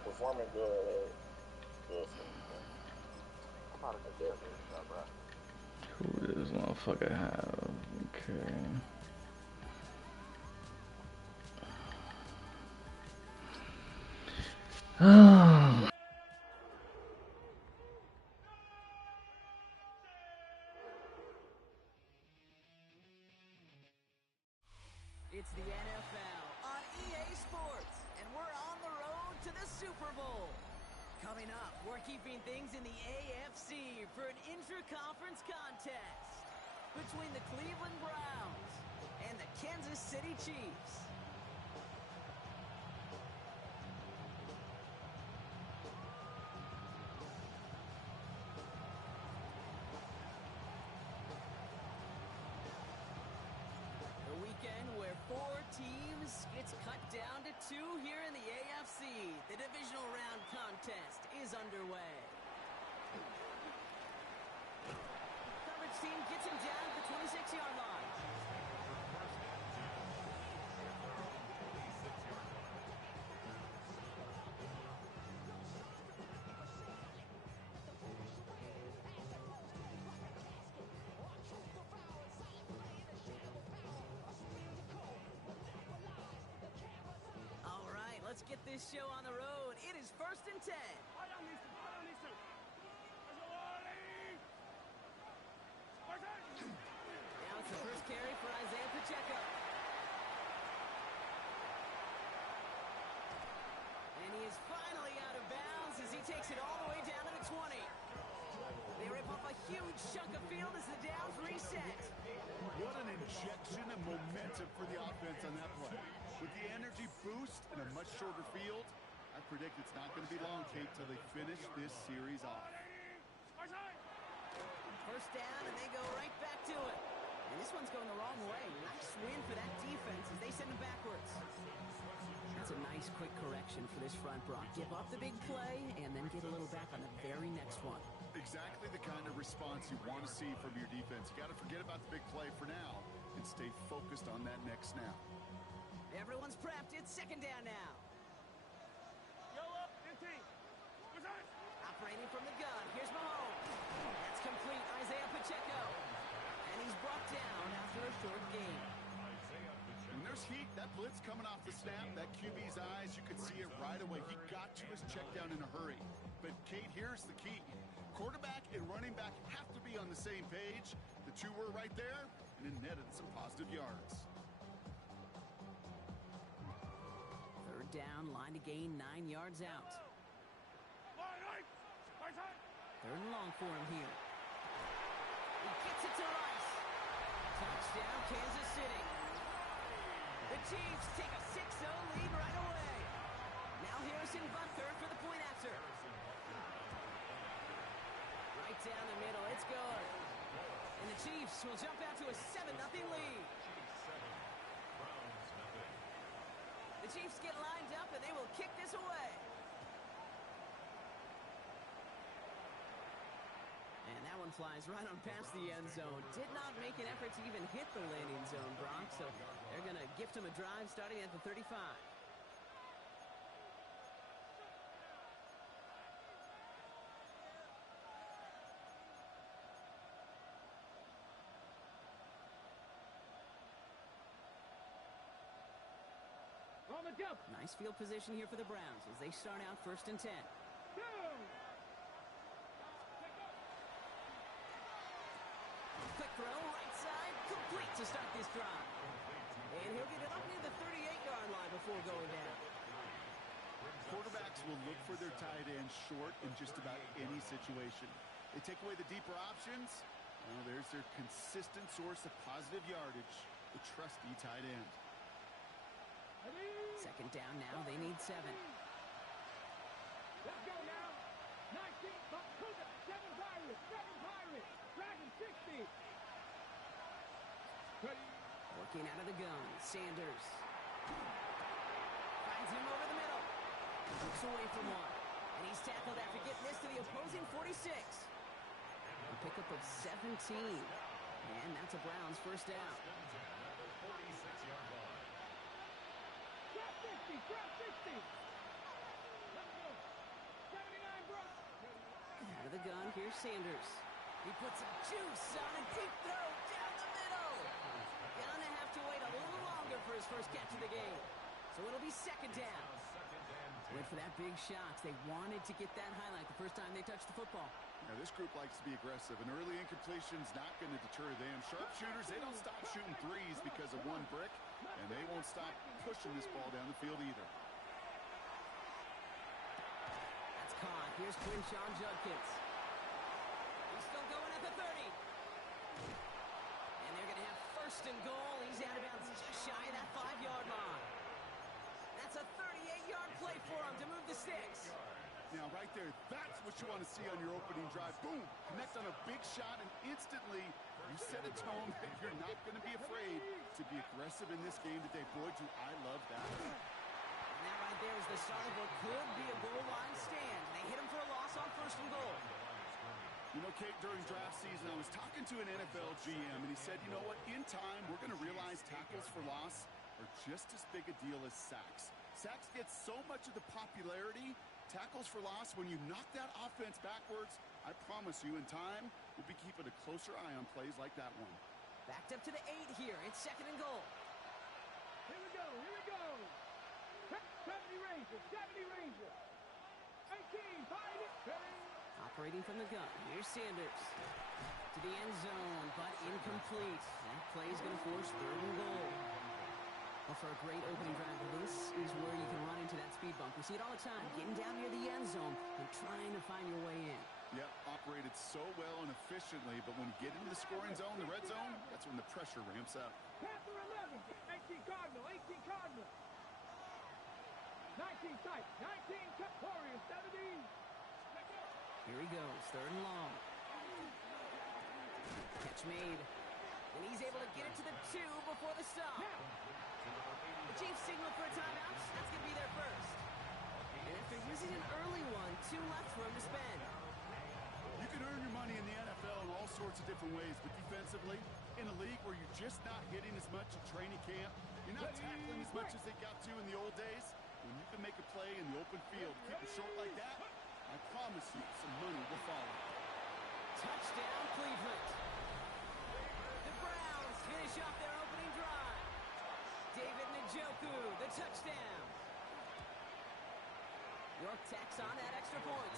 ain't performing good. Good for me, man. I'm about to get this shot, bro. Who does this motherfucker have? Okay. It's the NFL on EA Sports, and we're on the road to the Super Bowl. Coming up, we're keeping things in the AFC for an intra-conference contest between the Cleveland Browns and the Kansas City Chiefs. The weekend where 4 teams gets cut down to 2 here in the AFC. The divisional round contest is underway. Coverage team gets him down at the 26-yard line. All right, let's get this show on the road. It is 1st and 10. Now it's the first carry for Isaiah Pacheco. And he is finally out of bounds as he takes it all the way down to the 20. They rip off a huge chunk of field as the downs reset. What an injection of momentum for the offense on that play. With the energy boost and a much shorter field, I predict it's not going to be long, Kate, till they finish this series off. First down, and they go right back to it. And this one's going the wrong way. Nice win for that defense as they send him backwards. That's a nice quick correction for this front, Brock. Give up the big play and then get a little back on the very next one. Exactly the kind of response you want to see from your defense. You got to forget about the big play for now and stay focused on that next snap. Everyone's prepped. It's 2nd down now. Operating from the gun. Here's Mahomes. That's complete. Isaiah Pacheco. And he's brought down after a short gain. When there's heat, that blitz coming off the snap, that QB's eyes, you could see it right away. He got to his check down in a hurry. But, Kate, here's the key. Quarterback and running back have to be on the same page. The two were right there, and it netted some positive yards. 3rd down, line to gain 9 yards out. 3rd and long for him here. He gets it to Rice. Touchdown, Kansas City. The Chiefs take a 6-0 lead right away. Now Harrison Butker for the point after. Right down the middle, it's good. And the Chiefs will jump out to a 7-0 lead. The Chiefs get lined up and they will kick this away. And that one flies right on past the end zone. Did not make an effort to even hit the landing zone, Brock. So they're going to gift him a drive starting at the 35. Nice field position here for the Browns as they start out 1st and 10. Quick throw, right side, complete to start this drive. And he'll get it up near the 38-yard line before going down. Quarterbacks will look for their tight end short in just about any situation. They take away the deeper options. Well, there's their consistent source of positive yardage, the trusty tight end. 2nd down now, they need 7. Let's go now. 19, but 7 Pirates, Dragon 60. Working out of the gun, Sanders. Finds him over the middle. Looks away from one. And he's tackled after getting this to the opposing 46. A pickup of 17. And that's a Browns first down. Drop 60. Let's go. Here's Sanders. He puts some juice on a deep throw down the middle. Gonna have to wait a little longer for his first catch of the game. So it'll be second down. Wait for that big shot. They wanted to get that highlight the first time they touched the football. Now, this group likes to be aggressive. An early incompletion's not going to deter them. Sharpshooters, they don't stop shooting threes because of one brick, and they won't stop pushing this ball down the field either. That's caught. Here's Quinshawn Judkins. He's still going at the 30. And they're going to have first and goal. He's out of bounds just shy of that 5-yard line. That's a 38-yard play for him to move the sticks. Now, right there, that's what you want to see on your opening drive. Boom! Connect on a big shot, and instantly you set a tone that you're not going to be afraid to be aggressive in this game today. Boy, do I love that. And that right there is the start of what could be a goal line stand. They hit him for a loss on first and goal. You know, Kate, during draft season, I was talking to an NFL GM, and he said, you know what, in time, we're going to realize tackles for loss are just as big a deal as sacks. Sacks get so much of the popularity. Tackles for loss, when you knock that offense backwards, I promise you, in time, we'll be keeping a closer eye on plays like that one. Backed up to the 8 here. It's second and goal. Here we go, here we go. 70 Rangers, 70 Rangers. 18, find it. Operating from the gun. Here's Sanders. To the end zone, but incomplete. That play is going to force third and goal. Well, for a great opening drive, this is where you can run into that speed bump. We see it all the time, getting down near the end zone and trying to find your way in. Yep, operated so well and efficiently, but when you get into the scoring zone, the red zone, that's when the pressure ramps up. Panther 11, 18 Cardinal, 18 Cardinal. 19 type, 19 cut Warriors, 70. Here he goes, third and long. Catch made. And he's able to get it to the 2 before the stop. The Chiefs signal for a timeout. That's going to be their first. And after using an early one, 2 left for him to spend. You can earn your money in the NFL in all sorts of different ways, but defensively, in a league where you're just not hitting as much at training camp, you're not tackling as much as they got to in the old days, when you can make a play in the open field, keep it short like that, I promise you some money will follow. Touchdown, Cleveland. The Browns finish off their opening drive. David Njoku, the touchdown. York tacks on that extra point.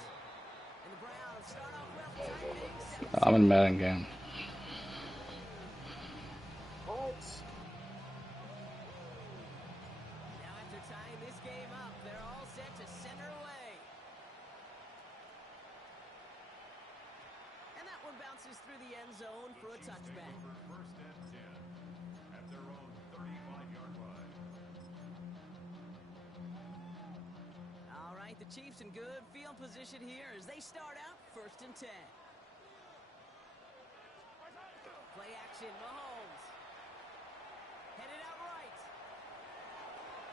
And the Browns start off well, tie things 7-7. I'm in Madden game. What? Now after tying this game up, they're all set to center away. And that one bounces through the end zone for a touchback. First and 10 at their own 35-yard line. All right, the Chiefs in good field position here as they start out first and 10. Play action, Mahomes. Headed out right.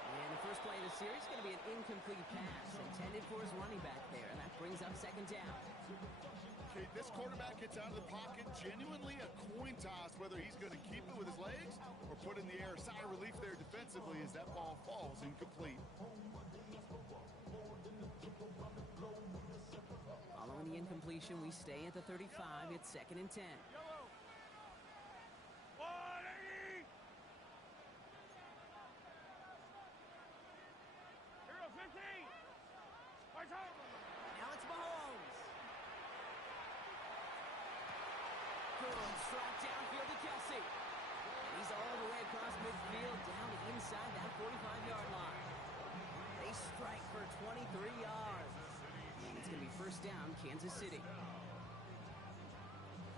And the first play of the series is going to be an incomplete pass intended for his running back there. And that brings up second down. Okay, this quarterback gets out of the pocket, genuinely a coin toss whether he's going to keep it with his legs or put in the air. Sigh of relief there defensively as that ball falls incomplete. Following the incompletion, we stay at the 35. It's second and 10. Now it's Mahomes. Boom, strike downfield to Kelsey. And he's all the way across midfield down inside that 45-yard line. They strike for 23 yards. And it's going to be first down, Kansas City.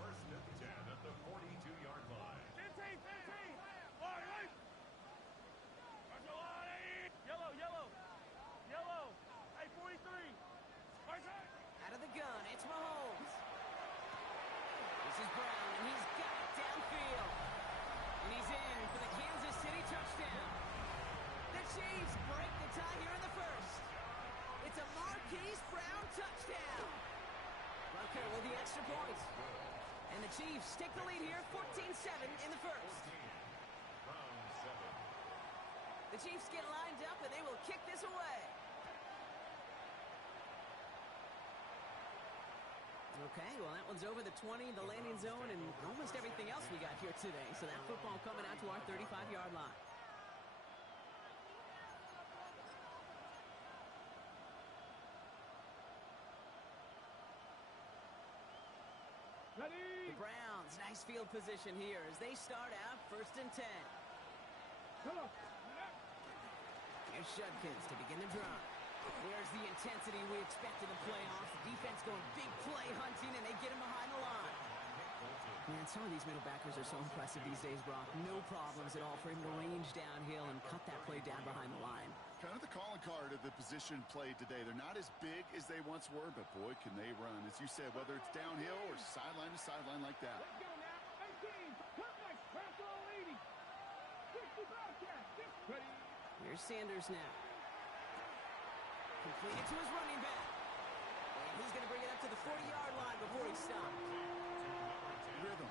First and 10 at the 42-yard line. Out of the gun, it's Mahomes. This is Brown, and he's got it downfield. And he's in for the Kansas City touchdown. The Chiefs break the tie here in the first. It's a Marquise Brown touchdown. Rucker with the extra point. And the Chiefs take the lead here, 14-7 in the first. The Chiefs get lined up, and they will kick this away. Okay, well, that one's over the 20, the landing zone, and almost everything else we got here today. So that football coming out to our 35-yard line. Ready? The Browns, nice field position here as they start out 1st and 10. Come on. Here's Judkins to begin the drive. There's the intensity we expect in the playoffs. The defense going big play hunting, and they get him behind the line. Man, some of these middle backers are so impressive these days, Brock. No problems at all for him to range downhill and cut that play down behind the line. Kind of the calling card of the position played today. They're not as big as they once were, but boy, can they run. As you said, whether it's downhill or sideline to sideline like that. Let's go now. 18. Cut like press all 80. 60 broadcast. Ready? Here's Sanders now. Completed to his running back. And he's going to bring it up to the 40-yard line before he stops. Rhythm.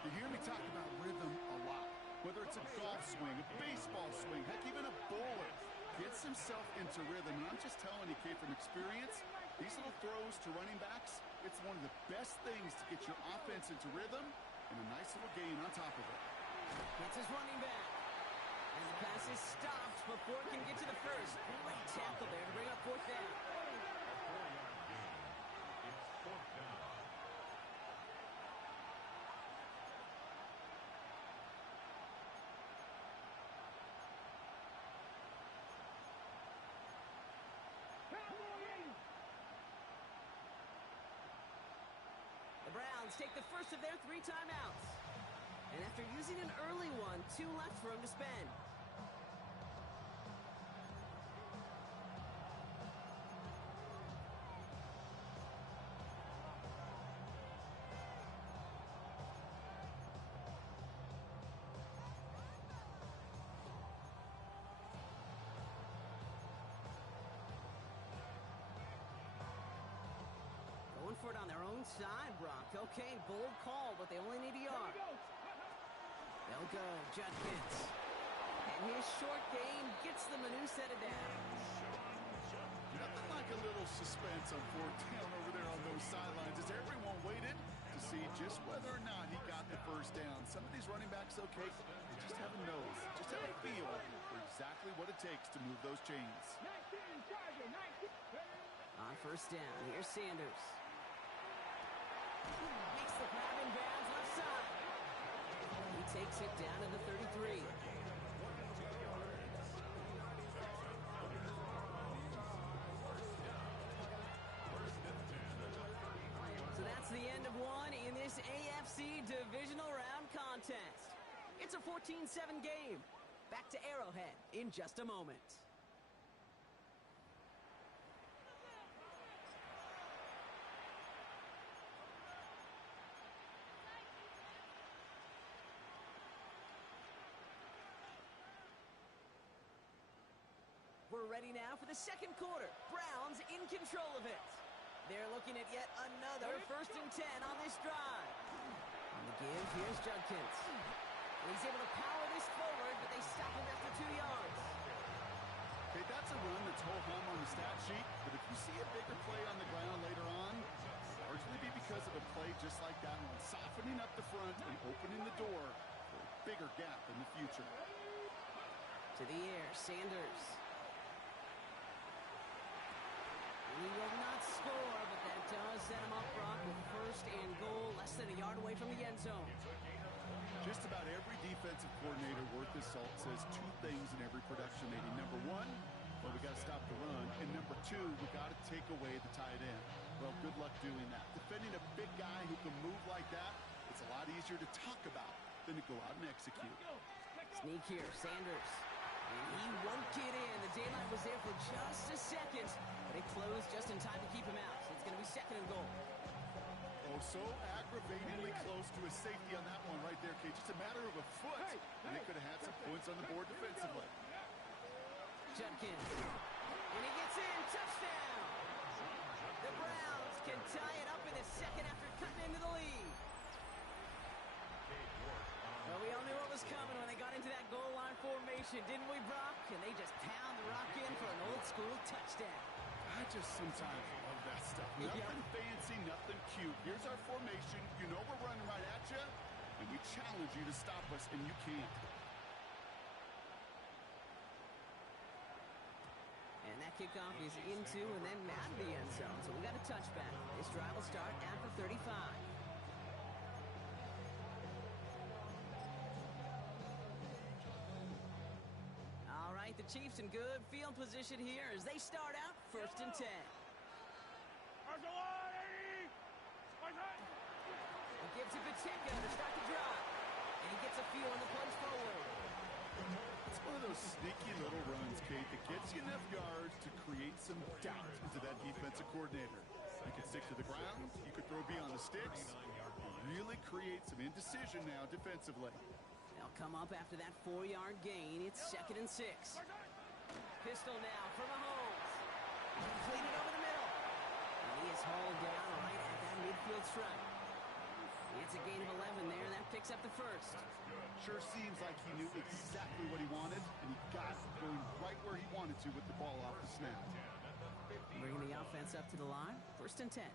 You hear me talk about rhythm a lot. Whether it's a golf swing, a baseball swing, heck, even a bowler gets himself into rhythm. And I'm just telling you, Kate, from experience, these little throws to running backs, it's one of the best things to get your offense into rhythm and a nice little gain on top of it. Gets his running back. And the pass is stopped before it can get to the first. Great tackle there to bring up 4th down. The Browns take the first of their 3 timeouts. And after using an early one, 2 left for him to spend. Going for it on their own side, Brock. Okay, bold call, but they only need a yard. They'll go, Judkins. And his short game gets them a new set of downs. Nothing like a little suspense on 4th down over there on those sidelines as everyone waited to see just whether or not he got the first down. Some of these running backs, okay, they just have a nose, just have a feel for exactly what it takes to move those chains. 19, Charger, 19. On 1st down, here's Sanders. Makes the grab in bounds left side. He takes it down to the 33. So that's the end of one in this AFC Divisional Round contest. It's a 14-7 game. Back to Arrowhead in just a moment. We're ready now for the second quarter. Browns in control of it. They're looking at yet another 1st and 10 on this drive. On the give, here's Judkins. He's able to power this forward, but they stop him after 2 yards. Okay, that's a run that's ho-hum on the stat sheet, but if you see a bigger play on the ground later on, largely be because of a play just like that one, softening up the front and opening the door for a bigger gap in the future. To the air, Sanders. He will not score, but that does set him up, Brock, with 1st and goal, less than a yard away from the end zone. Just about every defensive coordinator worth his salt says 2 things in every production meeting. Number 1, well, we got to stop the run. And number 2, we got to take away the tight end. Well, good luck doing that. Defending a big guy who can move like that, it's a lot easier to talk about than to go out and execute. Sneak here, Sanders. And he won't get in. The daylight was there for just a second, but it closed just in time to keep him out. So it's going to be 2nd and goal. Oh, so aggravatingly close to a safety on that one right there, Kate. Just a matter of a foot, and they could have had some points on the board defensively. Judkins. And he gets in. Touchdown. The Browns can tie it up in the 2nd after cutting into the lead. Well, we all knew what was coming when they got into that goal line formation, didn't we, Brock? And they just pound the rock in for an old-school touchdown. I just sometimes love that stuff. Nothing fancy, nothing cute. Here's our formation. You know we're running right at you, and we challenge you to stop us, and you can't. And that kickoff is into and then out of the end zone. So we got a touchback. This drive will start at the 35. All right, the Chiefs in good field position here as they start out 1st and 10. He gives it Pacheco to start the drive. And he gets a feel on the punch forward. It's one of those sneaky little runs, Kate, that gets you enough yards to create some doubt into that defensive coordinator. You can stick to the ground, you could throw beyond the sticks, really create some indecision now defensively. They'll come up after that 4-yard gain. It's 2nd and 6. Pistol now for Mahomes. Completed over the middle. And he is hauled down right at that midfield stripe. It's a gain of 11 there. That picks up the first. Sure seems like he knew exactly what he wanted, and he got it going right where he wanted to with the ball off the snap. Bringing the offense up to the line. 1st and 10.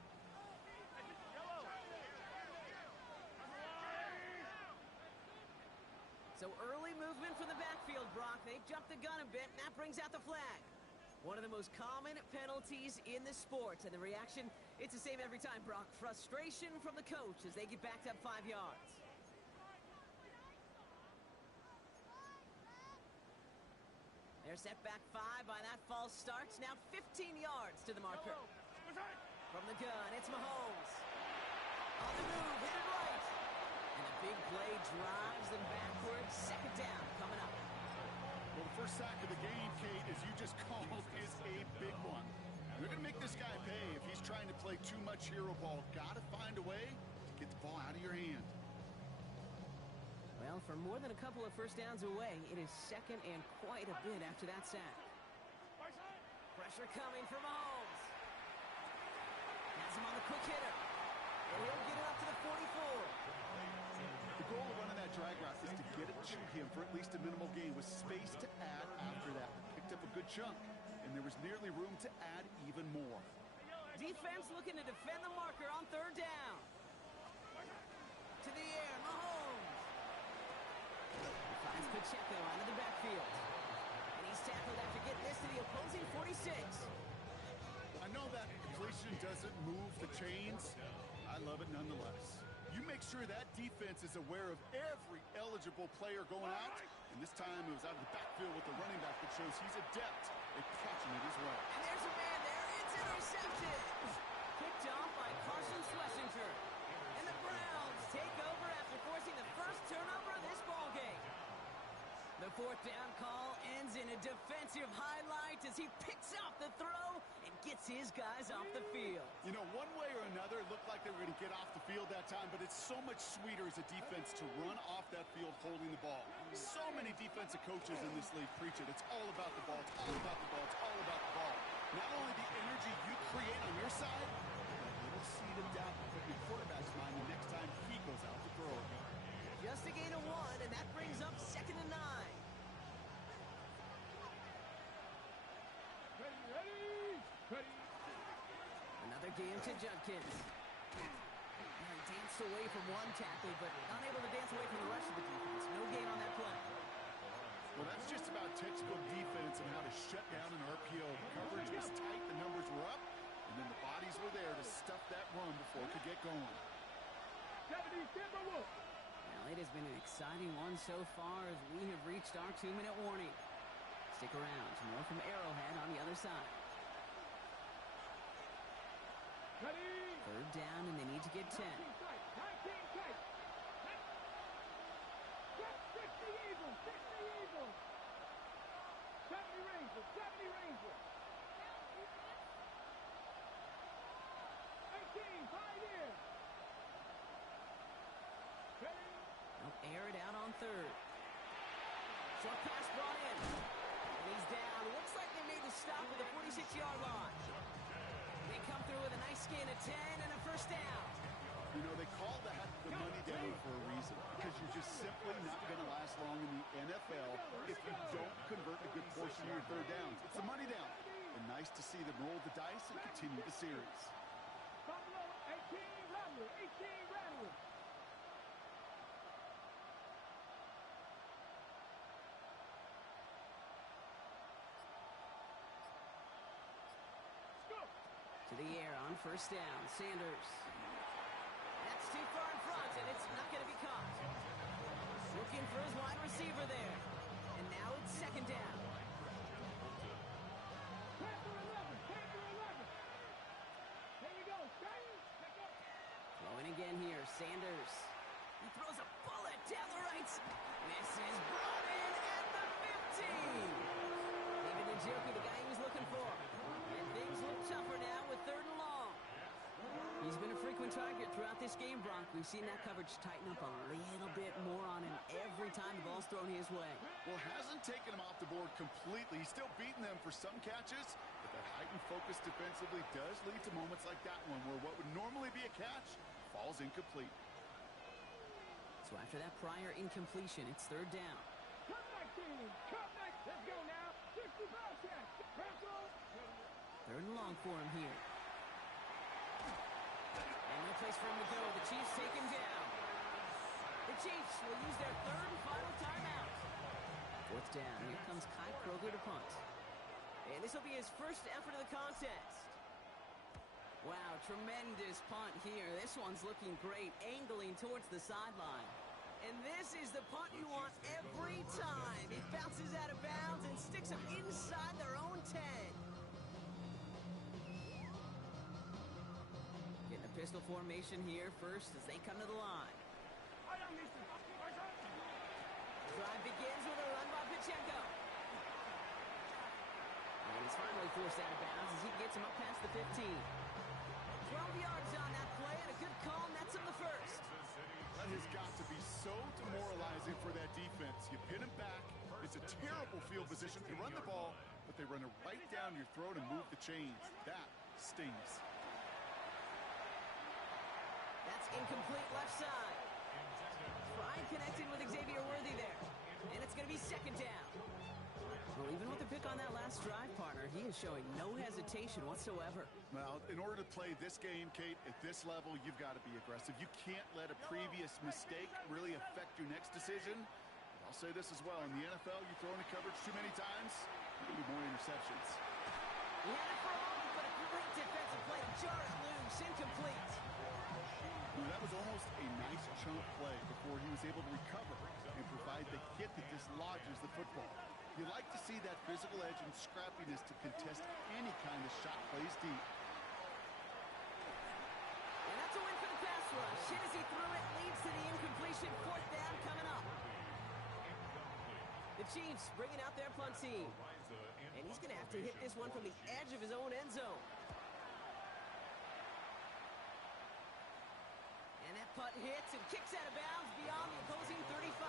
So early movement from the backfield, Brock. They jumped the gun a bit, and that brings out the flag. One of the most common penalties in the sport. And the reaction, it's the same every time, Brock. Frustration from the coach as they get backed up 5 yards. They're set back 5 by that false start. Now 15 yards to the marker. From the gun, it's Mahomes. On the move, hit it right. And the big play drives them backwards. 2nd down coming up. Well, the first sack of the game, Kate, as you just called, is a big one. They're going to make this guy pay if he's trying to play too much hero ball. Got to find a way to get the ball out of your hand. Well, for more than a couple of first downs away, it is 2nd and quite a bit after that sack. Pressure coming for Mahomes. Has him on the quick hitter. And he'll get it up to the 44. The goal of running that drag route is to get it to him for at least a minimal gain with space to add after that. Picked up a good chunk, and there was nearly room to add even more. Defense looking to defend the marker on 3rd down. To the air, Mahomes. He finds Pacheco out of the backfield. And he's tackled after getting this to the opposing 46. I know that completion doesn't move the chains. I love it nonetheless. You make sure that defense is aware of every eligible player going out. And this time it was out of the backfield with the running back that shows he's adept at catching it as well. And there's a man there. It's intercepted. Picked off by Carson Schlesinger. And the Browns take over after forcing the first turnover of this ballgame. The 4th down call ends in a defensive highlight as he picks out the throw and gets his guys off the field. You know, one way or another, it looked like they were going to get off the field that time, but it's so much sweeter as a defense to run off that field holding the ball. So many defensive coaches in this league preach it. It's all about the ball. It's all about the ball. It's all about the ball. Not only the energy you create on your side, but a little seed of doubt to put in your quarterback's mind the next time he goes out to throw it. Just a gain of 1, and that brings up 2nd and 9. Another game to Judkins. He danced away from one tackle, but unable to dance away from the rest of the defense. No gain on that play. Well, that's just about textbook defense and how to shut down an RPO. The coverage was tight, the numbers were up, and then the bodies were there to stuff that run before it could get going. Well, it has been an exciting one so far as we have reached our 2-minute warning. Stick around. More from Arrowhead on the other side. 3rd down, and they need to get 10. They'll air it out on 3rd. Short pass brought in. And he's down. Looks like they made the stop at the 46-yard line. They come through with a nice gain of 10 and a 1st down. You know, they call that the money down for a reason, because you're just simply not going to last long in the NFL if you don't convert a good portion of your 3rd downs. It's the money down. And And nice to see them roll the dice and continue the series. Buffalo 18, Rattler, 18, Rattler. To the air on first down. Sanders. That's too far in front, and it's not going to be caught. Looking for his wide receiver there. And now it's second down. Panther 11, Panther 11. Here we go, Giants. Throwing again here. Sanders. He throws a bullet down the right. This is brought in at the 15. David Njoku, the guy he was looking for. And things look tougher now with third and long. He's been a frequent target throughout this game, Bronk. We've seen that coverage tighten up a little bit more on him every time the ball's thrown his way. Well, hasn't taken him off the board completely. He's still beating them for some catches, but that heightened focus defensively does lead to moments like that one where what would normally be a catch falls incomplete. So after that prior incompletion, it's third down. Come 19, come 19. Let's go now. 65 catch. Pencil. Third and long for him here. And no place for him to go. The Chiefs take him down. The Chiefs will use their third and final timeout. Fourth down. Here comes Kai Kroger to punt. And this will be his first effort of the contest. Wow, tremendous punt here. This one's looking great, angling towards the sideline. And this is the punt you want every time. It bounces out of bounds and sticks them inside their own 10. Getting a pistol formation here first as they come to the line. Drive begins with a run by Pacheco. And he's finally forced out of bounds as he gets him up past the 15. 12 yards on that play and a good call nets him the first. That has got to be so demoralizing for that defense. You pin him back. It's a terrible field position. They run the ball, but they run it right down your throat and move the chains. That stings. That's incomplete left side. Fry connected with Xavier Worthy there. And it's going to be second down. Well, even with the pick on that last drive, partner, he is showing no hesitation whatsoever. Well, in order to play this game, Kate, at this level, you've got to be aggressive. You can't let a previous mistake really affect your next decision. I'll say this as well. In the NFL, you throw into coverage too many times, there will be more interceptions. He had it for a moment, but a great defensive play to jar it loose. Incomplete. Ooh, that was almost a nice chunk play before he was able to recover and provide the hit that dislodges the football. You like to see that physical edge and scrappiness to contest any kind of shot plays deep. And that's a win for the pass rush. Hit as he threw it, leads to the incompletion. Fourth down coming up. The Chiefs bringing out their punt team. And he's going to have to hit this one from the edge of his own end zone. And that punt hits and kicks out of bounds beyond the opposing 35.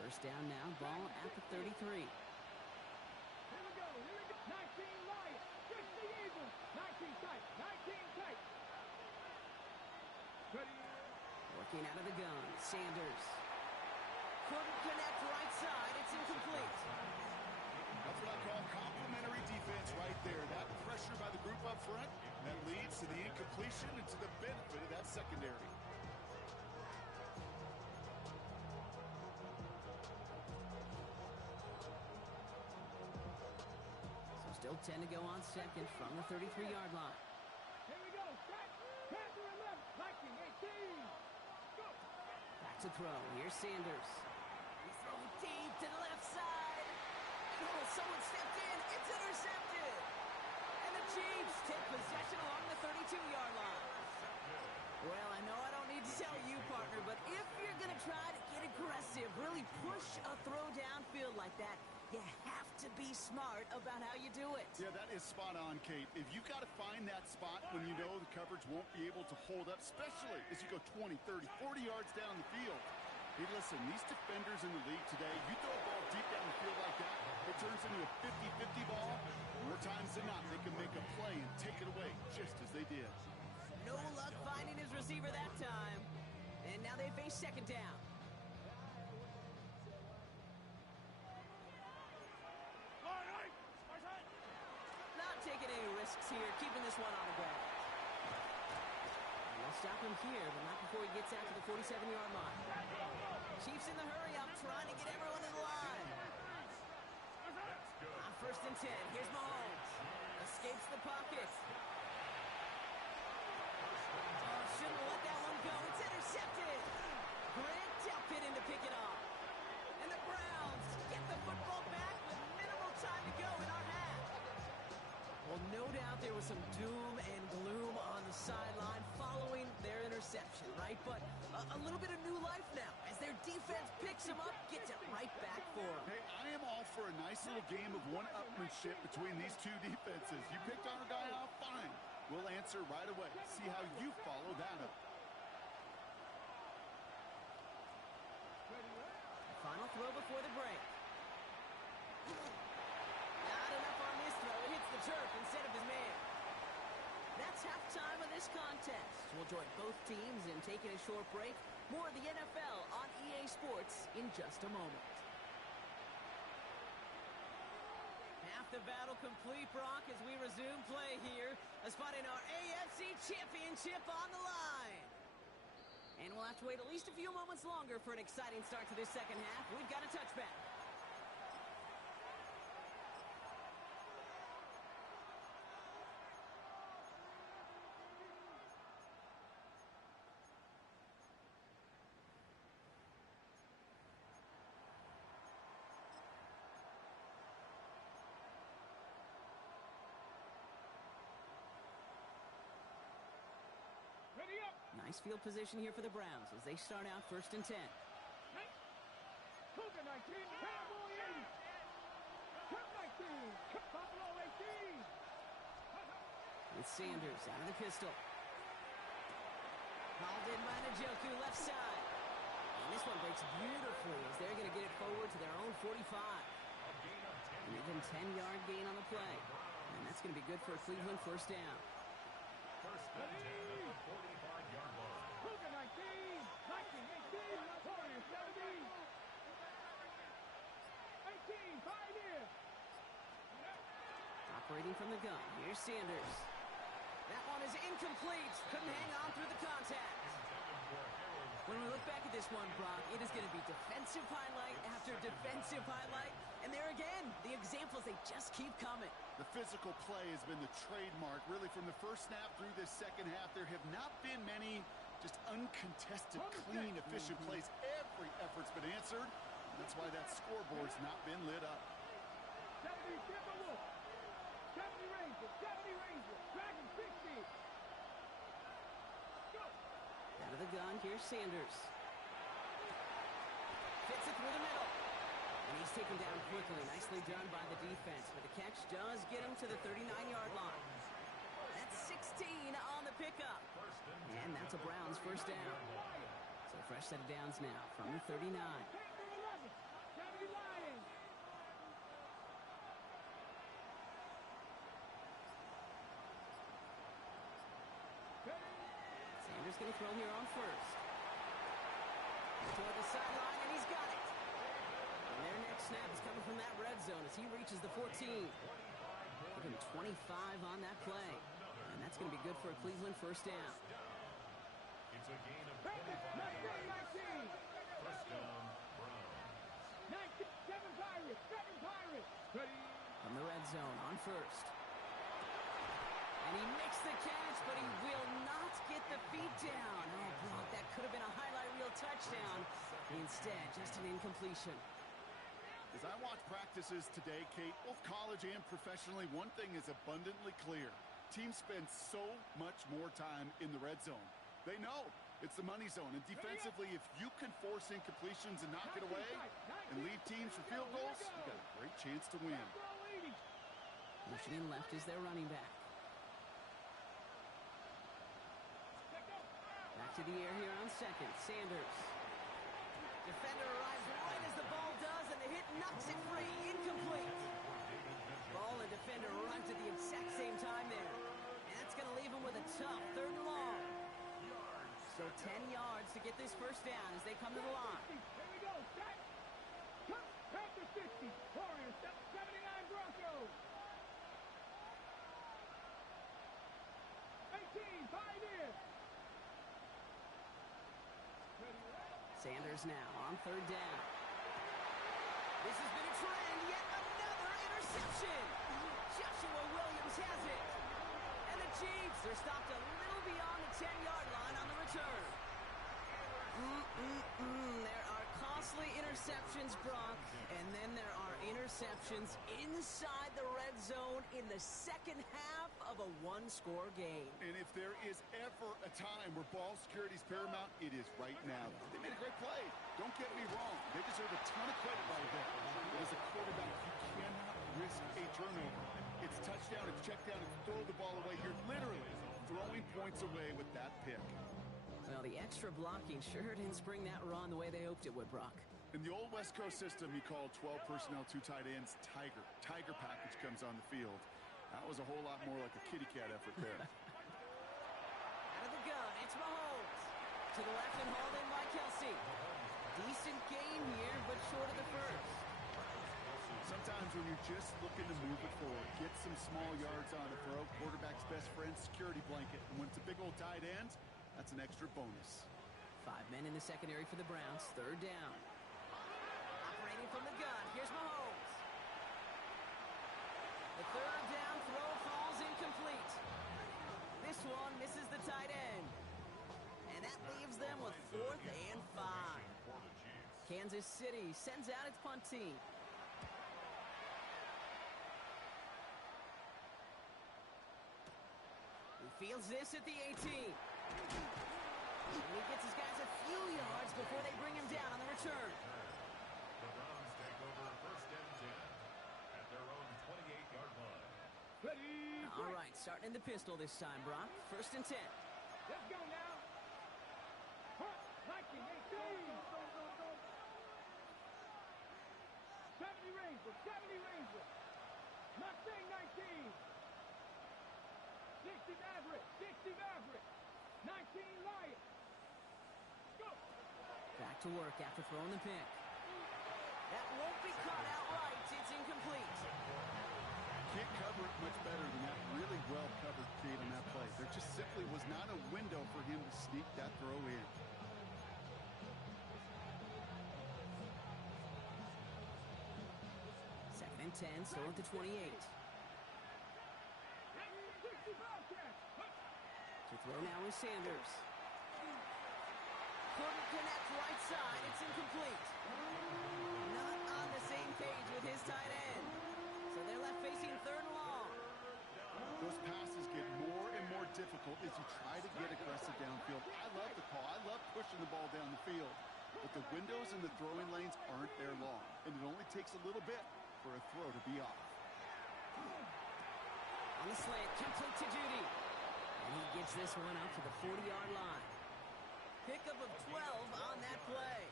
First down now, ball at the 33. Here we go, here we go. 19 Lions, 60 Eagles. 19 tight, 19 tight. Ready. Working out of the gun, Sanders. Couldn't connect right side, it's incomplete. That's what I call complimentary defense right there. That pressure by the group up front, that leads to the incompletion and to the benefit of that secondary. Still 10 to go on second from the 33-yard line. Here we go, set. Panther 11, 19, 18. Go. Back to throw. Here's Sanders. He's throwing deep to the left side. Oh, someone stepped in. It's intercepted. And the Chiefs take possession along the 32-yard line. Well, I know I don't need to tell you, partner, but if you're going to try to get aggressive, really push a throw downfield like that, you have to be smart about how you do it. Yeah, that is spot on, Kate. If you've got to find that spot when you know the coverage won't be able to hold up, especially as you go 20, 30, 40 yards down the field, Hey, listen, these defenders in the league today, you throw a ball deep down the field like that, it turns into a 50-50 ball. More times than not, they can make a play and take it away, just as they did. No luck finding his receiver that time. And now they face second down. Not taking any risks here, keeping this one on the ground. They'll stop him here, but not before he gets out to the 47-yard line. Chiefs in the hurry up, trying to get everyone in the line. On 1st and 10, here's Mahomes. Escapes the pocket. Oh, shouldn't let that one go. It's intercepted. Grant Delpit in to pick it off. And the Browns get the football back with minimal time to go in our half. Well, no doubt there was some doom and gloom on the sideline following their interception, right? But a little bit of new life now as their defense picks them up, gets it right back for them. Hey, I am all for a nice little game of one-upmanship between these two defenses. You picked our guy out, fine. We'll answer right away. See how you follow that up. Final throw before the break. Not enough on this throw. It hits the turf instead of his man. That's halftime of this contest. We'll join both teams in taking a short break. More of the NFL on EA Sports in just a moment. Half the battle complete, Brock, as we resume play here. A spot in our AFC Championship on the line. And we'll have to wait at least a few moments longer for an exciting start to this second half. We've got a touchback. Ready up. Nice field position here for the Browns as they start out 1st and 10. Cougar 19, Cowboy 80. Cup 19, Cup Buffalo 18. With Sanders out of the pistol. Called in by Njoku, left side. And this one breaks beautifully as they're going to get it forward to their own 45. An even 10-yard gain on the play. And that's going to be good for a Cleveland first down. Cougar 19, 18, 17. 18, 5 in. Operating from the gun. Here's Sanders. That one is incomplete. Couldn't hang on through the contact. When we look back at this one, Brock, it is going to be defensive highlight after defensive highlight. And there again, the examples, they just keep coming. The physical play has been the trademark, really, from the first snap through this second half. There have not been many just uncontested, clean, efficient plays. Every effort's been answered. That's why that scoreboard's not been lit up. 70 Timberwolves. 70 Rangers. 70 Rangers. Dragon 60. Go. Out of the gun, here's Sanders. Fits it through the middle. And he's taken down quickly. Nicely done by the defense. But the catch does get him to the 39-yard line. That's 16 on the pickup. And that's a Browns first down. So a fresh set of downs now from the 39. Panther 11. 70 Lions. Sanders going to throw here on first. Toward the sideline, and he's got it. And their next snap is coming from that red zone as he reaches the 14. Give him 25 on that play. And that's going to be good for a Cleveland first down. It's a gain of Panthers 19. 19. First down, Browns. 7 Pirates. 7 Pirates. Ready. From the red zone on first. And he makes the catch, but he will not get the feet down. Oh, Brock, that could have been a highlight reel touchdown. Instead, just an incompletion. As I watch practices today, Kate, both college and professionally, one thing is abundantly clear. Teams spend so much more time in the red zone. They know it's the money zone. And defensively, if you can force incompletions and knock it away and lead teams for field goals, you got a great chance to win. Motioning left is their running back. Back to the air here on second. Sanders. Defender arrives right as the ball does, and the hit knocks it free. Incomplete. Ball and defender arrived at the exact same time there. And that's going to leave him with a tough 3rd and long. So 10 yards to get this first down as they come to the line. Here we go. Set. Panther 60. Warriors 79 Broncos. 18. Pioneers. Sanders now on 3rd down. This has been a trend. Yet another interception. Joshua Williams has it. And the Chiefs are stopped a little beyond the 10-yard line on the return. There are costly interceptions, Brock. And then there are interceptions inside the red zone in the second half of a one-score game. And if there is ever a time where ball security is paramount, it is right now. They made a great play. Don't get me wrong. They deserve a ton of credit right there. But as a quarterback, you cannot risk a turnover. It's touchdown, it's check down, it's throw the ball away. You're literally throwing points away with that pick. Well, the extra blocking sure didn't spring that run the way they hoped it would, Brock. In the old West Coast system, you called 12 personnel, 2 tight ends, Tiger. Tiger package comes on the field. That was a whole lot more like a kitty cat effort there. Out of the gun, it's Mahomes. To the left and hauled in by Kelsey. Decent gain here, but short of the first. Sometimes when you're just looking to move it forward, get some small yards on a throw, quarterback's best friend, security blanket. And when it's a big old tight end, that's an extra bonus. 5 men in the secondary for the Browns. 3rd down. Operating from the gun. Here's Mahomes. The 3rd down throw falls incomplete. This one misses the tight end. And that leaves them with 4th and 5. Kansas City sends out its punt team. He fields this at the 18. And he gets his guys a few yards before they bring him down on the return. The Browns take over 1st and 10 at their own 28-yard line. Ready. All right, starting in the pistol this time, Brock. 1st and 10. Let's go now. Hunt. 19. 18. 70 Ranger. 70 Ranger. Mustang 19. 60 Maverick. 60 Maverick. 19 Lions. Go. Back to work after throwing the pick. That won't be caught outright. It's incomplete. Can't cover it much better than that really well-covered kid on that play. There just simply was not a window for him to sneak that throw in. Second and 10, still at the 28. 60 Bobcats. To throw now is Sanders. Couldn't connect right side. It's incomplete. Not on the same page with his tight end. So they're left facing 3rd and long. Those passes get more and more difficult as you try to get aggressive downfield. I love the call. I love pushing the ball down the field. But the windows in the throwing lanes aren't there long. And it only takes a little bit for a throw to be off. On the slant, complete to Judy. And he gets this one out to the 40-yard line. Pickup of 12 on that play.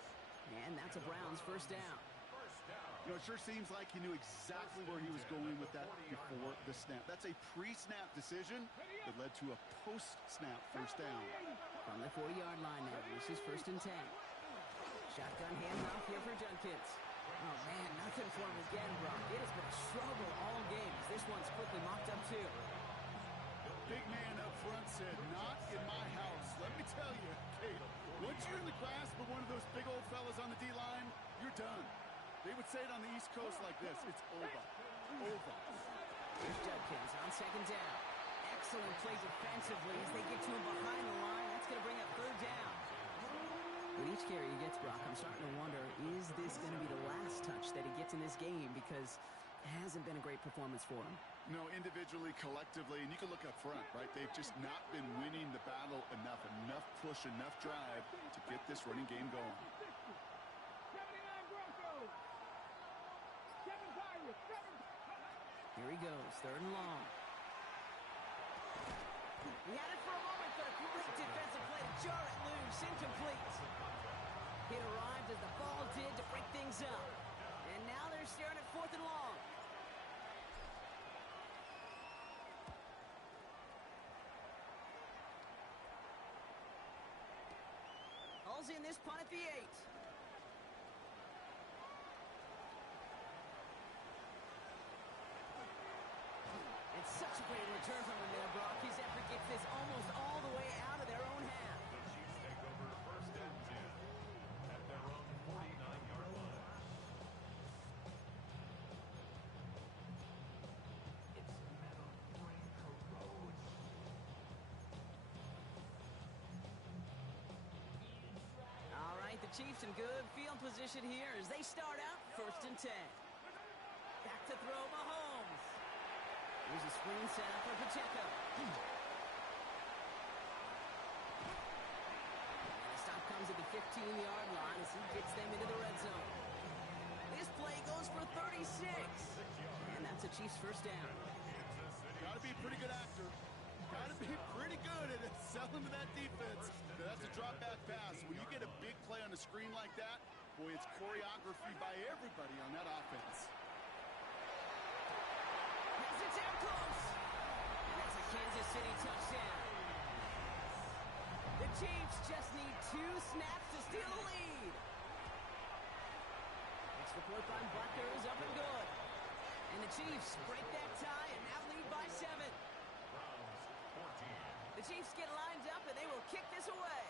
And that's a Browns 1st down. You know, it sure seems like he knew exactly where he was going with that before the snap. That's a pre-snap decision that led to a post-snap 1st down. From the 40-yard line now, this is 1st and 10. Shotgun handoff here for Judkins. Oh, man, nothing for him again, Brock. It has been a struggle all game as this one's quickly mocked up, too. Big man up front said, not in my house. Let me tell you, Kate, once you're in the grasp of one of those big old fellas on the D-line, you're done. They would say it on the East Coast like this. It's over. Over. Here's Judkins on 2nd down. Excellent play defensively as they get to him behind the line. That's going to bring up 3rd down. With each carry he gets, Brock, I'm starting to wonder, is this going to be the last touch that he gets in this game? Because it hasn't been a great performance for him. No, individually, collectively, and you can look up front, right? They've just not been winning the battle enough push, enough drive to get this running game going. 79 Broncos. 7 Pirates. 7. Here he goes, 3rd and long. He had it for a moment, but a great defensive play to jar it loose. Incomplete. It arrived as the ball did to break things up. And now they're staring at 4th and long. Hauls in this punt at the 8. It's such a great return from him there, Brock. His effort gets this almost all the way out of their own half. The Chiefs take over first and 10 at their own 49-yard line. All right, the Chiefs in good field position here as they start out 1st and 10. Back to throw Mahomes. Here's a screen set up for Pacheco. And the stop comes at the 15-yard line as he gets them into the red zone. This play goes for 36. And that's a Chiefs first down. Got to be a pretty good actor. Got to be pretty good at selling to that defense. That's a drop back pass. When you get a big play on the screen like that, boy, it's choreography by everybody on that offense. Has it down close. And that's a Kansas City touchdown. The Chiefs just need 2 snaps to steal the lead. Extra point by Butker is up and good. And the Chiefs break that tie and now lead by 7. The Chiefs get lined up and they will kick this away.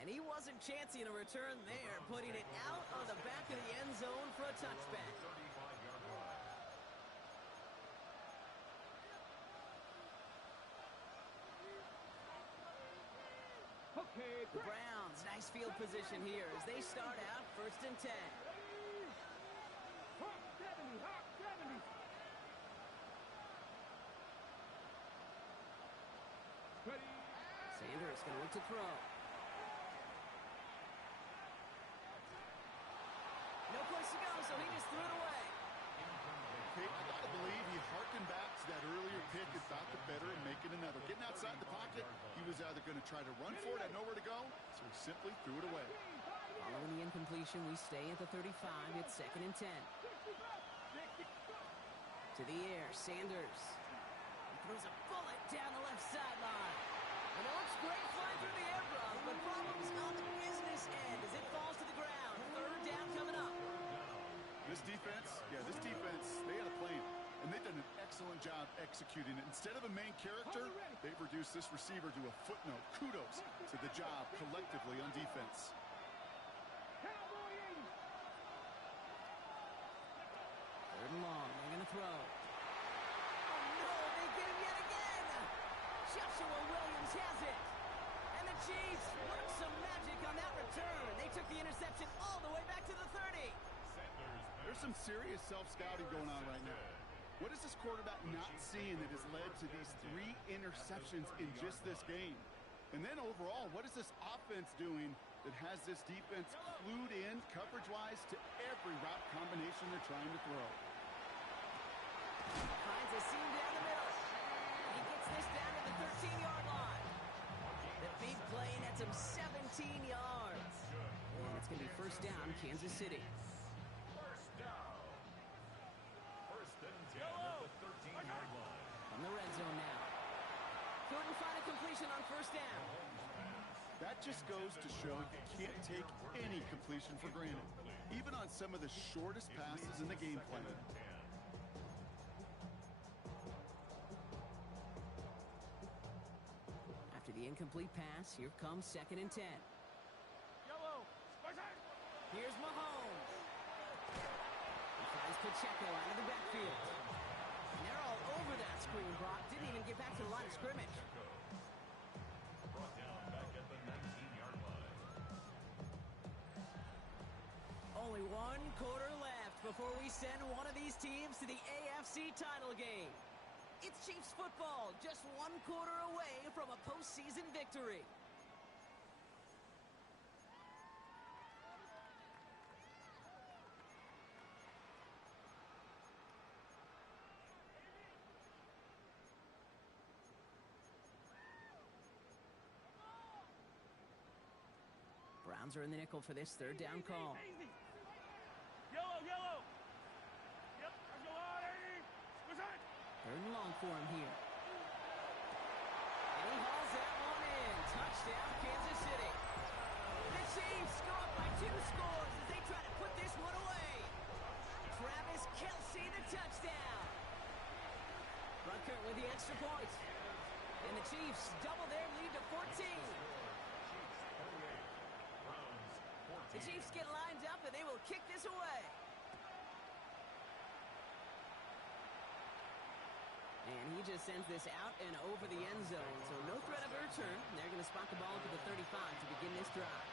And he wasn't chancing a return there, putting it out on the back of the end zone for a touchback. 35-yard line. Okay, The Browns, nice field position here as they start out 1st and 10. Hawk 70, Hawk 70. Ready. Sanders going to look to throw. No place to go, so he just threw it away. Hey, I got to believe he harkened back to that earlier pick and thought the better and making another. Getting outside the pocket, he was either going to try to run for it, had nowhere to go, so he simply threw it away. Following the incompletion, we stay at the 35. It's 2nd and 10. To the air, Sanders. He throws a bullet down the left sideline. And it looks great flying through the air, Brock, but problems on the business end as it falls to the ground. 3rd down coming up. This defense, they had a plan, and they've done an excellent job executing it. Instead of a main character, they've reduced this receiver to a footnote. Kudos to the job collectively on defense. Cowboy 80. 3rd and long. They're going to throw. Oh, no, they get him yet again. Joshua Williams has it. And the Chiefs work some magic on that return. They took the interception all the way back to the 30. There's some serious self-scouting going on right now. What is this quarterback not seeing that has led to these 3 interceptions in just this game? And then overall, what is this offense doing that has this defense clued in coverage-wise to every route combination they're trying to throw? Finds a seam down the middle. He gets this down to the 13-yard line. The big play nets him 17 yards. And it's going to be 1st down, Kansas City. First down. 1st and 10 at the 13-yard line. From the red zone now. Couldn't find a completion on 1st down. That just goes to show you can't take any completion for granted, even on some of the shortest passes in the game plan. After the incomplete pass, here comes 2nd and 10. Yellow. Here's Mahomes. He finds Pacheco out of the backfield. And they're all over that screen, Brock. Didn't even get back to the line of scrimmage. Brought down back at the 19-yard line. Only 1 quarter left before we send one of these teams to the AFC title game. It's Chiefs football, just 1 quarter away from a postseason victory. Browns are in the nickel for this third down call. Yellow, yellow. Yep, let's go on, 80. What's that? Third and long for him here. And he hauls that one in. Touchdown, Kansas City. The Chiefs go up by 2 scores as they try to put this one away. Travis Kelce, the touchdown. Ruckert with the extra point. And the Chiefs double their lead to 14. The Chiefs get lined up and they will kick this away. And he just sends this out and over the end zone. So no threat of a return. They're going to spot the ball to the 35 to begin this drive.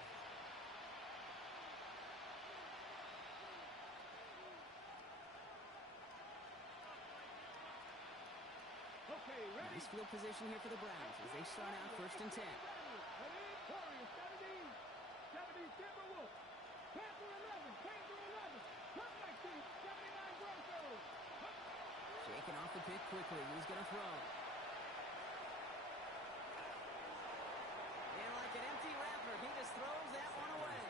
Okay, ready? Nice field position here for the Browns as they start out 1st and 10. Ready? Warriors, 70. 70 Timberwolves. Panther 11. Panther 11. Come back, team. 79 Broncos. Shaking off the pick quickly. He's going to throw. And like an empty wrapper, he just throws that one away.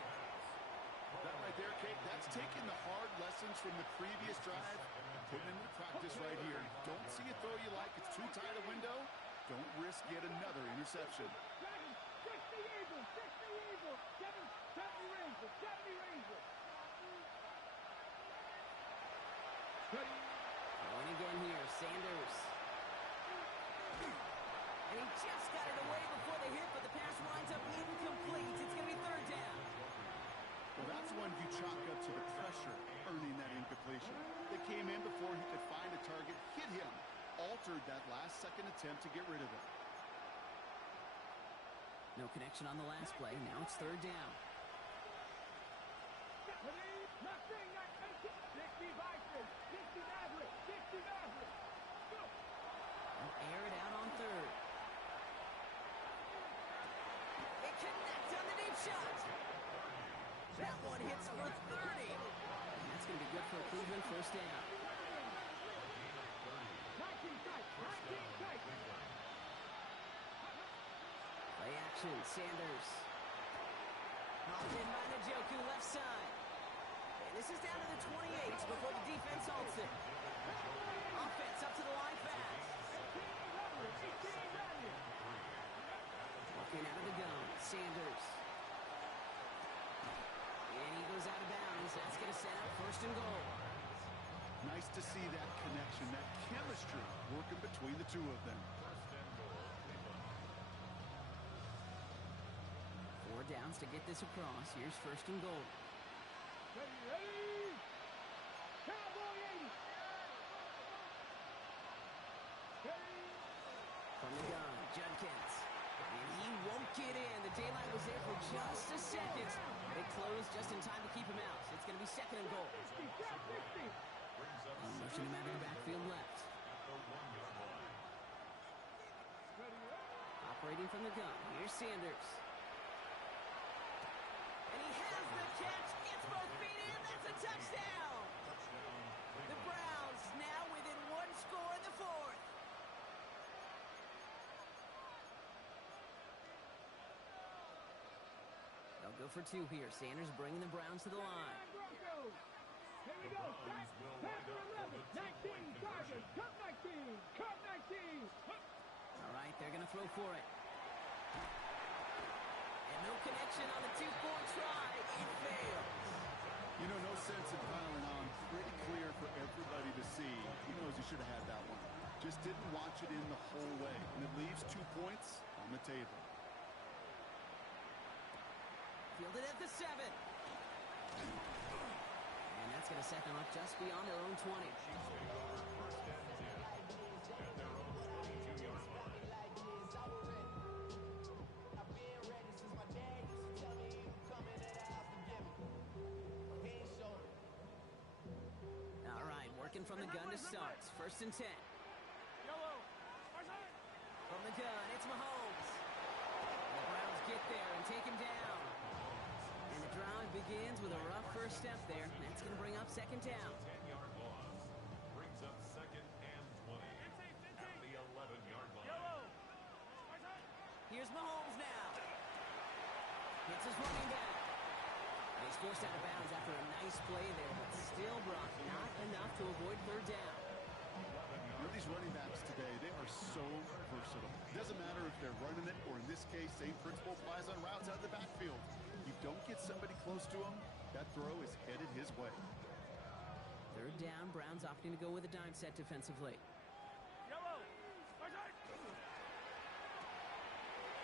That right there, Kate, that's taking the hard lessons from the previous drive and putting into practice right here. Don't see a throw you like. It's too tight a window. Don't risk yet another interception. Dragons, 60 Eagles. 60 Eagles. 70 Rangers. 70 Rangers. Ready? Going again here, Sanders. And he just got it away before the hit, but the pass winds up incomplete. It's going to be 3rd down. Well, that's one you chalk up to the pressure earning that incompletion. They came in before he could find a target, hit him, altered that last-second attempt to get rid of it. No connection on the last play. Now it's 3rd down. Ready? Nothing. 60 Vikings. 60 Mavericks. 60 Mavericks. Go. They'll air it out on 3rd. They connect on the deep shot. That one hits for 30. And that's going to be good for a Cleveland 1st down. 19 tight. 19 tight. Play action, Sanders. Hauled in by Njoku, left side. And this is down to the 28 before the defense halts it. Offense up to the line fast. Walking out of the gun, Sanders. And he goes out of bounds. That's going to set up 1st and goal. Nice to see that connection, that chemistry working between the two of them. 4 downs to get this across. Here's 1st and goal. Ready, ready. Cowboy 80. Ready. From the gun, Judkins. And he won't get in. The daylight was there for just a second. They closed just in time to keep him out. It's going to be 2nd and goal. 60. And motion him out of the backfield left. Ready, ready. Operating from the gun. Here's Sanders. And he has the catch. Gets both feet in. That's a touchdown. The Browns now within 1 score in the 4th. They'll go for 2 here. Sanders bringing the Browns to the line. Broncos. Here we go. Set. Panther 11. 19. Chargers. Cup 19. Cup 19. All right, they're going to throw for it. And no connection on the 2-point try. It fails. You know, no sense in piling on. Pretty clear for everybody to see. He knows he should have had that one. Just didn't watch it in the whole way. And it leaves 2 points on the table. Fielded at the 7. And that's going to set them up just beyond their own 20. All right, working from the gun to start. 1st and 10. Yellow. From the gun, it's Mahomes. The Browns get there and take him down. And the drive begins with a rough first step there. And that's going to bring up 2nd down. 10-yard loss brings up 2nd and 20 at the 11-yard line. Yellow. Here's Mahomes now. Hits his running back. He's forced out of bounds after a nice play there, but still, Brock, not enough to avoid third down. You know, these running backs today, they are so versatile. It doesn't matter if they're running it, or in this case, same principle applies on routes out of the backfield. You don't get somebody close to him, that throw is headed his way. Third down, Browns opting to go with a dime set defensively. Yellow.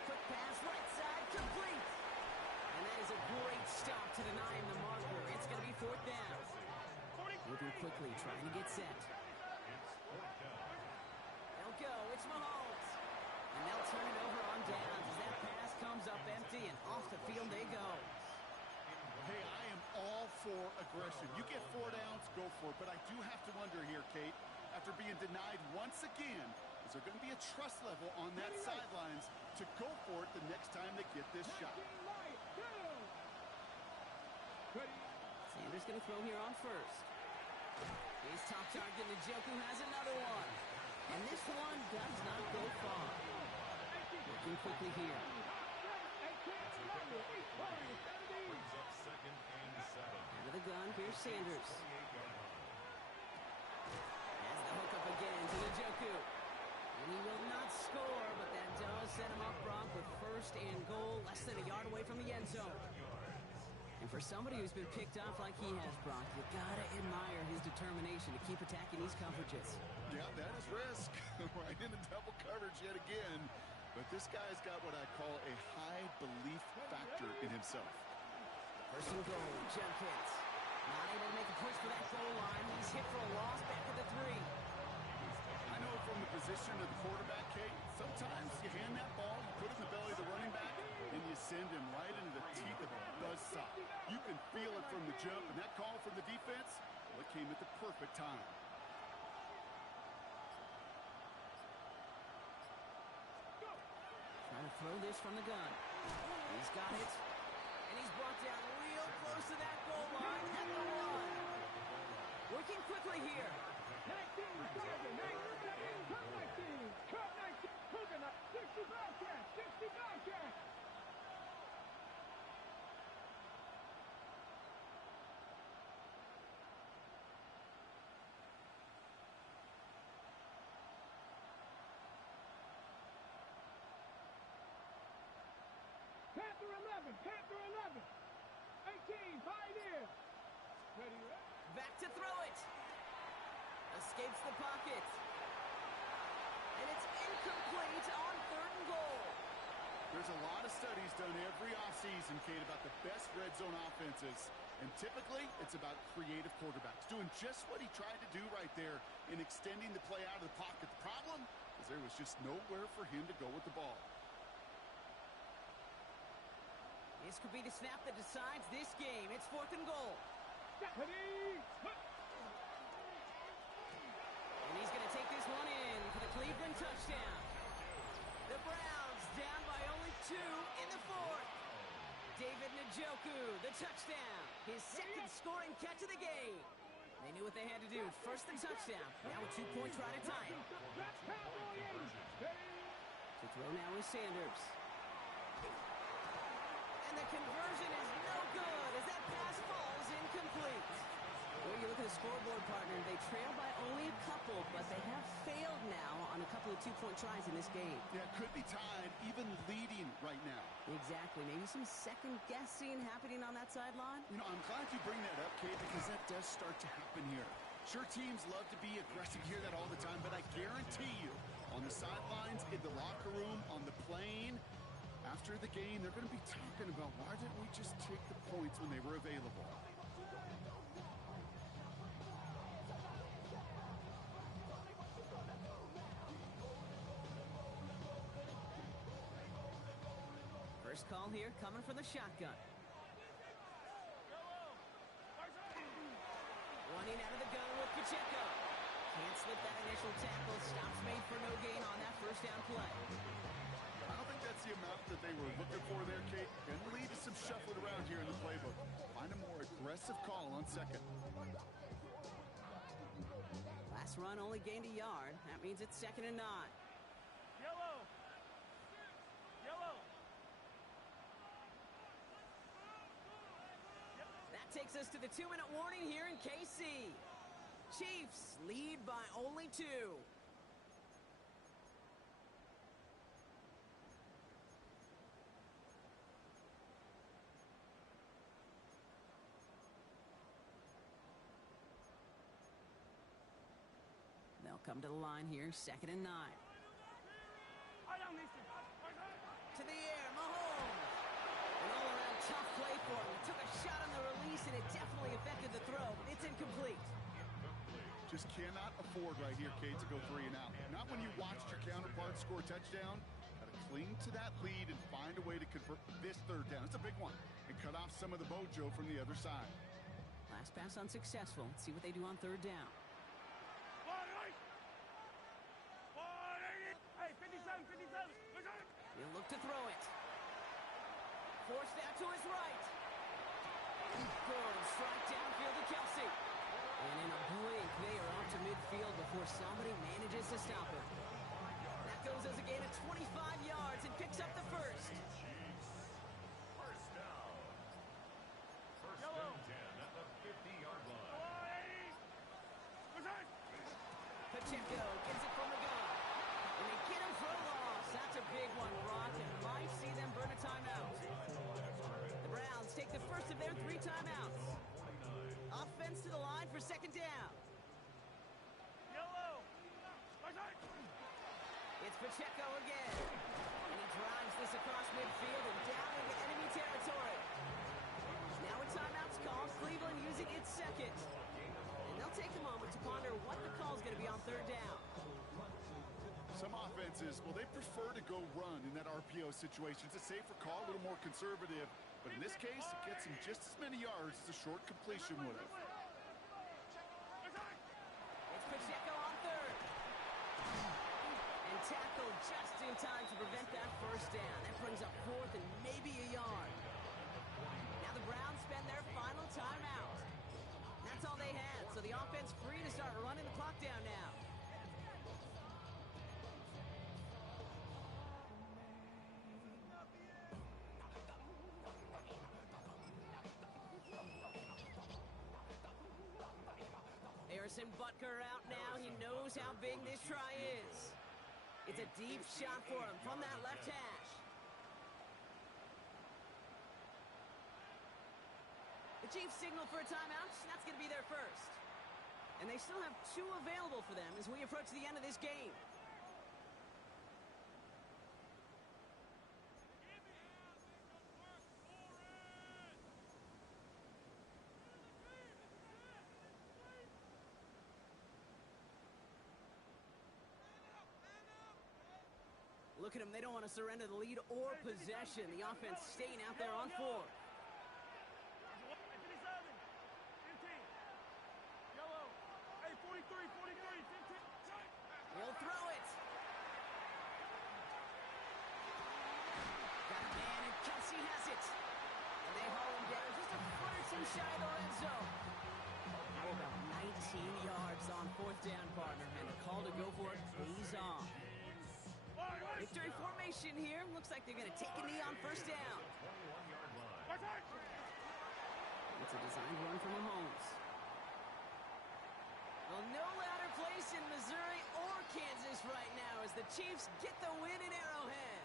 Quick pass, right side, complete. And that is a great stop to deny him the marker. It's going to be fourth down. Moving quickly, trying to get set. They'll go, it's Mahomes. And they'll turn it over on downs as that pass comes up empty, and off the field they go. Hey, I am all for aggression. You get 4 downs, go for it. But I do have to wonder here, Kate, after being denied once again, is there going to be a trust level on that sidelines to go for it the next time they get this shot? Sanders going to throw here on first. His top target, Njoku, has another one. And this one does not go far. Looking quickly here. Out of the gun, here's Sanders. Has the hook up again to Njoku. And he will not score, but that does set him up, Brock, with first and goal, less than a yard away from the end zone. And for somebody who's been picked off like he has, Brock, you gotta admire his determination to keep attacking these coverages. Yeah, that is risk. Right into double coverage yet again. But this guy's got what I call a high belief factor in himself. First and goal, jump hits. Not able to make a push for that goal line. He's hit for a loss back at the 3. I know from the position of the quarterback, Kate, sometimes you hand that ball, you put it in the belly of the running back, and you send him right into the teeth of a buzzsaw. You can feel it from the jump, and that call from the defense, well, it came at the perfect time. Trying to throw this from the gun. He's got it. And he's brought down real close to that goal line at the 1. Working quickly here. 19, 19, 65 catch, 65 catch. Panther 11, Panther 11. 18, Pioneer. Ready, right? Back to throw it. Escapes the pocket. And it's incomplete on third and goal. There's a lot of studies done every offseason, Kate, about the best red zone offenses. And typically, it's about creative quarterbacks doing just what he tried to do right there in extending the play out of the pocket. The problem is there was just nowhere for him to go with the ball. This could be the snap that decides this game. It's fourth and goal. And he's going to take this one in for the Cleveland touchdown. The Browns down by only 2 in the fourth. David Njoku, the touchdown. His second scoring catch of the game. They knew what they had to do. First and touchdown. Now a 2-point try to tie it. To throw now is Sanders. And the conversion is no good as that pass falls incomplete. Well, you look at the scoreboard, partner. They trail by only a couple, but they have failed now on a couple of 2-point tries in this game. Yeah, it could be tied, even leading right now. Exactly. Maybe some second-guessing happening on that sideline. You know, I'm glad you bring that up, Kate, because that does start to happen here. Sure, teams love to be aggressive, hear that all the time, but I guarantee you, on the sidelines, in the locker room, on the plane, after the game, they're going to be talking about why didn't we just take the points when they were available. First call here coming from the shotgun. Running out of the gun with Pacheco. Can't slip that initial tackle. Stops made for no gain on that first down play. I don't think that's the amount that they were looking for there, Kate. And lead to some shuffling around here in the playbook. Find a more aggressive call on second. Last run only gained a yard. That means it's 2nd and 9. Yellow. Yellow. takes us to the 2-minute warning here in KC. Chiefs lead by only 2. They'll come to the line here, 2nd and 9. To the air, Mahomes. An all-around tough play for him. He took a shot on the release, and it definitely affected the throw. It's incomplete. Just cannot afford right here, Kate, to go 3 and out. Not when you watched your counterpart score a touchdown. Got to cling to that lead and find a way to convert this 3rd down. It's a big one. And cut off some of the mojo from the other side. Last pass unsuccessful. Let's see what they do on 3rd down. He'll look to throw it. Forced out to his right. Good strike downfield to Kelsey. And in a blink, they are out to midfield before somebody manages to stop him. That goes as a gain of 25 yards and picks up the first. First down. First and 10 at the 50-yard line. Pacheco gets it from the gun. And they get him for a loss. That's a big one, Rock, and might see them burn a timeout. The Browns take the first of their 3 timeouts. Offense to the line for 2nd down. It's Pacheco again. And he drives this across midfield and down into enemy territory. Now a timeout's called. Cleveland using its 2nd. And they'll take a moment to ponder what the call's going to be on 3rd down. Some offenses, well, they prefer to go run in that RPO situation. It's a safer call, a little more conservative. But in this case, it gets him just as many yards as a short completion would have. It's Pacheco on 3rd. And tackled just in time to prevent that 1st down. That brings up 4th and maybe a yard. Now the Browns spend their final timeout. That's all they had, so the offense free to start running the clock down now. Harrison Butker out now. He knows how big this try is. It's a deep shot for him from that left hash. The Chiefs signal for a timeout. That's going to be their first. And they still have 2 available for them as we approach the end of this game. Look at them. They don't want to surrender the lead or possession. The offense staying out there on 4. He'll throw it. Got a man, and Kelsey has it. And they haul him down just a foot or 2 shy of the red zone. How about 19 yards on 4th down, partner? And the call to go for it pays off. Victory formation here. Looks like they're going to take a knee on 1st down. It's a designed run from Mahomes. Well, no ladder place in Missouri or Kansas right now as the Chiefs get the win in Arrowhead.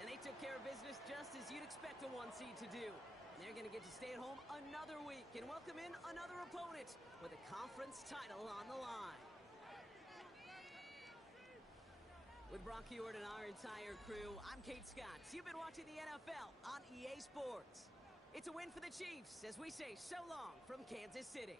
And they took care of business just as you'd expect a 1 seed to do. And they're going to get to stay at home another week and welcome in another opponent with a conference title on the line. With Brock Huard and our entire crew, I'm Kate Scott. You've been watching the NFL on EA Sports. It's a win for the Chiefs as we say so long from Kansas City.